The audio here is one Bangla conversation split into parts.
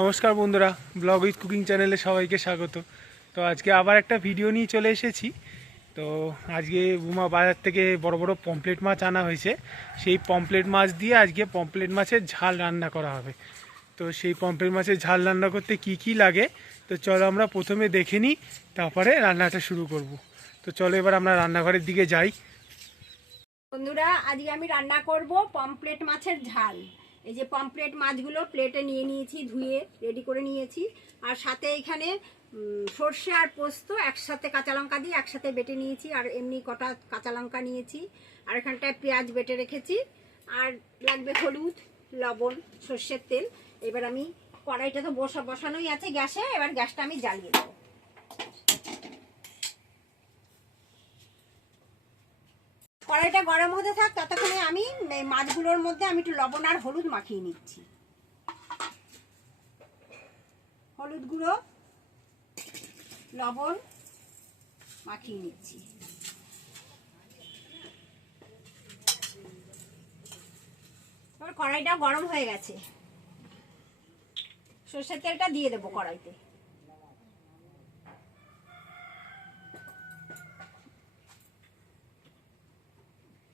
নমস্কার বন্ধুরা, ব্লগ উইথ কুকিং চ্যানেলে সবাইকে স্বাগত। তো আজকে আবার একটা ভিডিও নিয়ে চলে এসেছি। তো আজকে বুমা বাজার থেকে বড় বড় পমফ্লেট মাছ আনা হয়েছে। সেই পমফ্লেট মাছ দিয়ে আজকে পমফ্লেট মাছের ঝাল রান্না করা হবে। তো সেই পমফ্লেট মাছের ঝাল রান্না করতে কি কি লাগে তো চলো আমরা প্রথমে দেখে নিই, তারপরে রান্নাটা শুরু করব। তো চলো এবার আমরা রান্নাঘরের দিকে যাই। বন্ধুরা, আজকে আমি রান্না করব পমফ্লেট মাছের ঝাল। এই যে পমফ্লেট মাছগুলো প্লেটে নিয়ে নিয়েছি, ধুয়ে রেডি করে নিয়েছি। আর সাথে এখানে সর্ষে আর পোস্ত একসাথে কাঁচা লঙ্কা দিয়ে একসাথে বেটে নিয়েছি, আর এমনি কটা কাঁচা লঙ্কা নিয়েছি, আর এখানটায় পেঁয়াজ বেটে রেখেছি। আর লাগবে হলুদ, লবণ, সর্ষের তেল। এবার আমি কড়াইটা তো বসানোই আছে গ্যাসে, এবার গ্যাসটা আমি জ্বালিয়ে দেবো। কড়াইটা গরম হতে থাক, ততক্ষণে আমি মাছগুলোর মধ্যে আমি একটু লবণ আর হলুদ মাখিয়ে নিচ্ছি। হলুদ গুঁড়ো, লবণ মাখিয়ে নিচ্ছি। এবার কড়াইটা গরম হয়ে গেছে, সর্ষের তেলটা দিয়ে দেবো কড়াইতে।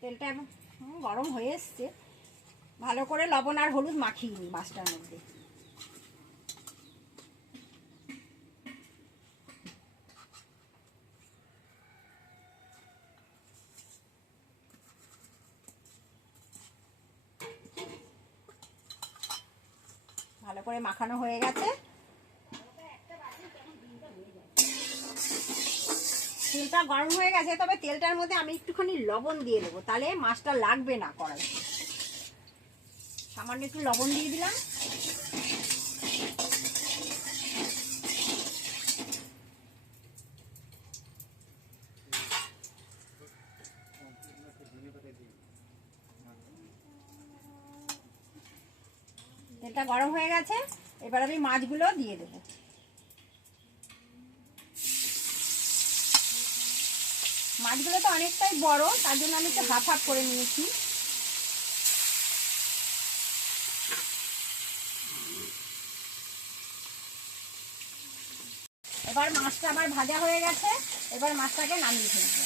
তেলটা গরম হয়ে এসছে, ভালো করে লবণ আর হলুদ মাখিয়ে নিই মাছটার মধ্যে। ভালো করে মাখানো হয়ে গেছে। তেলটা গরম হয়ে গেছে, তবে তেলটার মধ্যে আমি একটুখানি লবণ দিয়ে দেবো, তাহলে মাছটা লাগবে না কড়াইতে। সামান্য একটু লবণ দিয়ে দিলাম। তেলটা গরম হয়ে গেছে, এবার আমি মাছগুলো দিয়ে দেবো। মাছগুলো তো অনেকটাই বড়, তার জন্য আমি একটু হাফ হাফ করে নিয়েছি। এবার মাছটা আবার ভাজা হয়ে গেছে, এবার মাছটাকে নামিয়ে ফেলবো।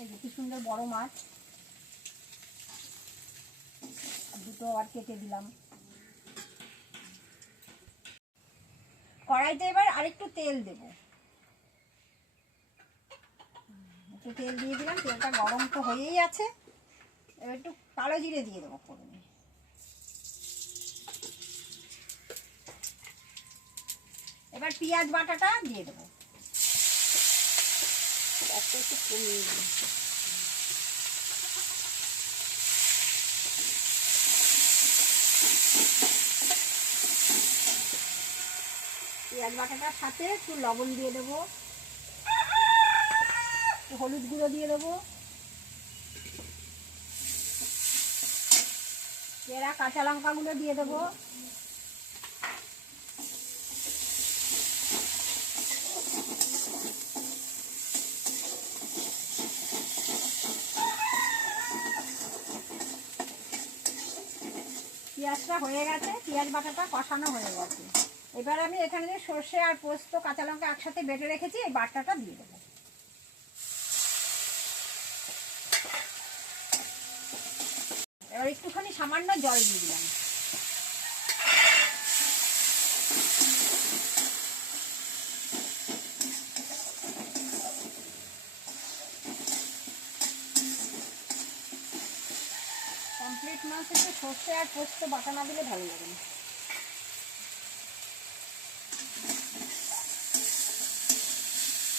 এই যে কি সুন্দর বড় মাছ, দুটো আর কেটে দিলাম। কড়াইতে এবার আরেকটু তেল দেব, একটু তেল দিয়ে দিলাম। তেলটা গরম তো হয়েই আছে, এবার একটু কালো জিরে দিয়ে দেবো ফোড়নে। এবার পেঁয়াজ বাটাটা দিয়ে দেবো, একটু কমিয়ে দেবো। পেঁয়াজ বাটাটার সাথে একটু লবণ দিয়ে দেবো, একটু হলুদ গুঁড়ো দিয়ে দেবো, চেরা কাঁচা লঙ্কাগুলো দিয়ে দেবো, পেঁয়াজটা হয়ে গেছে, পেঁয়াজ বাটাটা কষানো হয়ে গেছে। এবার আমি এখানে যে সর্ষে আর পোস্ত কাঁচা লঙ্কা একসাথে বেটে রেখেছি, এই বাটাটা দিয়ে দেবো। এবার একটুখানি সামান্য জল দিয়ে দিলাম। পমফ্লেট মাছ একটু সর্ষে আর পোস্ত বাটা না দিলে ভালো লাগে না।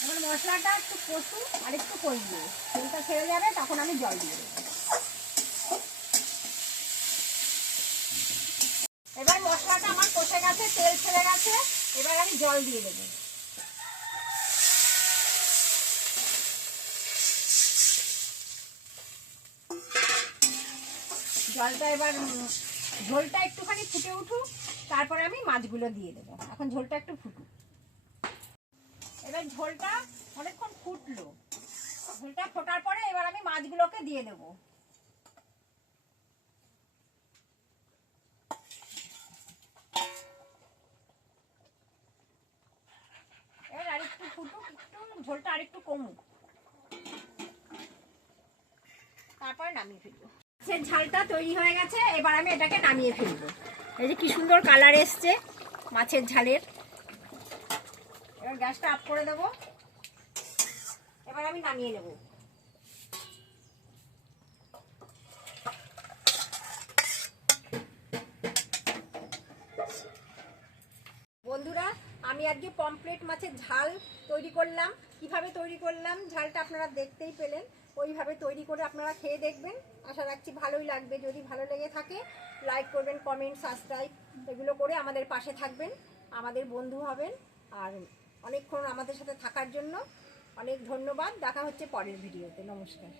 এবার মশলাটা একটু কষু আর একটু কষিয়ে তেলটা ছেড়ে যাবে, তখন আমি জল দিয়ে দেবো। এবার মশলাটা আমার কষে গেছে, তেল ছেড়ে গেছে, এবার আমি জল দিয়ে দেবো। জলটা এবার ঝোলটা একটুখানি ফুটে উঠুক, তারপরে আমি মাছগুলো দিয়ে দেবো। এখন ঝোলটা একটু ফুটুক। এবার ঝোলটা অনেকক্ষণ ফুটলো, ঝোলটা ফোটার পরে এবার আমি মাছগুলোকে দিয়ে দেবো। কমু, তারপরে নামিয়ে ফেলবো। মাছের ঝালটা তৈরি হয়ে গেছে, এবার আমি এটাকে নামিয়ে ফেলবো। এই যে কি সুন্দর কালার এসছে মাছের ঝালের। এবার গ্যাসটা অফ করে দেবো, এবার আমি নামিয়ে নেব। বন্ধুরা, আমি আজকে পমফ্রেট মাছের ঝাল তৈরি করলাম। কিভাবে তৈরি করলাম ঝালটা আপনারা দেখতেই পেলেন। ওইভাবে তৈরি করে আপনারা খেয়ে দেখবেন, আশা রাখছি ভালোই লাগবে। যদি ভালো লেগে থাকে লাইক করবেন, কমেন্ট, সাবস্ক্রাইব এগুলো করে আমাদের পাশে থাকবেন, আমাদের বন্ধু হবেন। আর অনেকক্ষণ আমাদের সাথে থাকার জন্য অনেক ধন্যবাদ। দেখা হচ্ছে পরের ভিডিওতে। নমস্কার।